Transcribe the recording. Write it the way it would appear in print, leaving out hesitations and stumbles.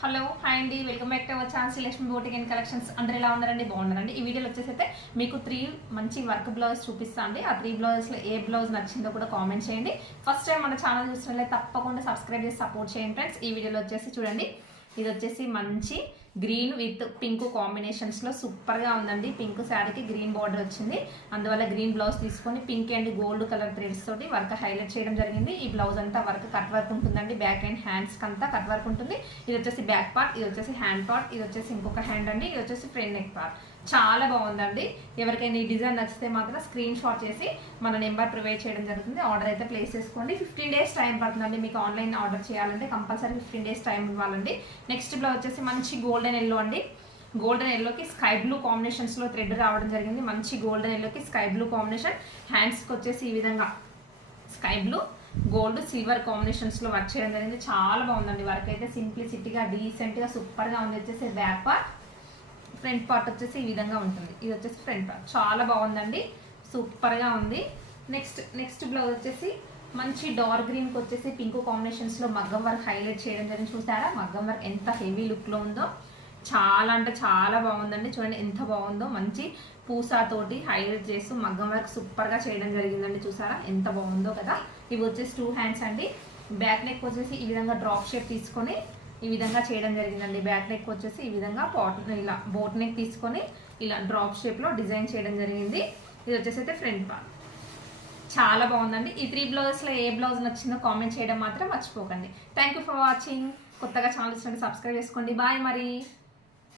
Hello hi అండి, welcome back to our channel Srilakshmi boutique and collections. అందరూ ఎలా ఉన్నారండి? బాగున్నారండి. ఈ వీడియోలో వచ్చేసి అయితే మీకు 3 మంచి వర్క్ బ్లౌజ్ చూపిస్తా అండి. ఆ 3 బ్లౌజెస్లో ఏ బ్లౌజ్ నచ్చిందో కూడా కామెంట్ చేయండి. ఫస్ట్ టైం మన ఛానల్ చూసినట్లయితే తప్పకుండా సబ్స్క్రైబ్ చేసి సపోర్ట్ చేయండి ఫ్రెండ్స్. ఈ వీడియోలో వచ్చేసి చూడండి, ఇది వచ్చేసి మంచి గ్రీన్ విత్ పింక్ కాంబినేషన్స్లో సూపర్గా ఉందండి. పింక్ శారీకి గ్రీన్ బార్డర్ వచ్చింది, అందువల్ల గ్రీన్ బ్లౌజ్ తీసుకొని pink and gold colour threads తోటి వర్క్ హైలైట్ చేయడం జరిగింది. ఈ బ్లౌజ్ అంతా వర్క్ కట్ వర్క్ ఉంటుందండి, బ్యాక్ అండ్ హ్యాండ్స్కి అంతా కట్ వర్క్ ఉంటుంది. ఇది వచ్చేసి బ్యాక్ పార్ట్, ఇది వచ్చేసి హ్యాండ్ పార్ట్, ఇది వచ్చేసి ఇంకొక హ్యాండ్ అండి, ఇది వచ్చేసి ఫ్రంట్ నెక్ పార్ట్. చాలా బాగుందండి. ఎవరికైనా ఈ డిజైన్ నచ్చితే మాత్రం స్క్రీన్ షాట్ చేసి మన నెంబర్ ప్రొవైడ్ చేయడం జరుగుతుంది. ఆర్డర్ అయితే ప్లేస్ చేసుకోండి. 15 days టైం పడుతుందండి మీకు ఆన్లైన్ ఆర్డర్ చేయాలంటే. కంపల్సరీ 15 days టైం ఇవ్వాలండి. నెక్స్ట్ బ్లౌజ్ వచ్చేసి మంచి గోల్డెన్ ఎల్లో అండి. గోల్డెన్ ఎల్లోకి స్కై బ్లూ కాంబినేషన్స్లో థ్రెడ్ రావడం జరిగింది. మంచి గోల్డెన్ ఎల్లోకి స్కై బ్లూ కాంబినేషన్. హ్యాండ్స్కి వచ్చేసి ఈ విధంగా స్కై బ్లూ గోల్డ్ సిల్వర్ కాంబినేషన్స్లో వర్క్ చేయడం జరిగింది. చాలా బాగుందండి. వర్క్ అయితే సింప్లిసిటీగా డీసెంట్గా సూపర్గా ఉంది. వచ్చేసి బ్యాక్ పార్ట్, ఫ్రంట్ పార్ట్ వచ్చేసి ఈ విధంగా ఉంటుంది. ఇది వచ్చేసి ఫ్రంట్ పార్ట్. చాలా బాగుందండి, సూపర్గా ఉంది. నెక్స్ట్ బ్లౌజ్ వచ్చేసి మంచి డార్క్ గ్రీన్కి వచ్చేసి పింక్ కాంబినేషన్స్లో మగ్గం వర్క్ హైలైట్ చేయడం జరిగింది. చూసారా మగ్గం వర్క్ ఎంత హెవీ లుక్లో ఉందో? చాలా అంటే చాలా బాగుందండి. చూడండి ఎంత బాగుందో. మంచి పూసాతోటి హైలైట్ చేస్తూ మగ్గం వర్క్ సూపర్గా చేయడం జరిగిందండి. చూసారా ఎంత బాగుందో కదా? ఇవి వచ్చేసి 2 హ్యాండ్స్ అండి. బ్యాక్ నెక్ వచ్చేసి ఈ విధంగా డ్రాప్ షేప్ తీసుకొని ఈ విధంగా చేయడం జరిగిందండి. బ్యాక్ నెక్ వచ్చేసి ఈ విధంగా ఇలా బోట్ నెక్ తీసుకొని ఇలా డ్రాప్ షేప్లో డిజైన్ చేయడం జరిగింది. ఇది వచ్చేసి అయితే ఫ్రంట్ పార్ట్. చాలా బాగుందండి. ఈ 3 బ్లౌజెస్లో ఏ బ్లౌజ్ నచ్చిందో కామెంట్ చేయడం మాత్రం మర్చిపోకండి. Thank you for watching. కొత్తగా ఛానల్ ఇచ్చినట్టు సబ్స్క్రైబ్ చేసుకోండి. బాయ్ మరి.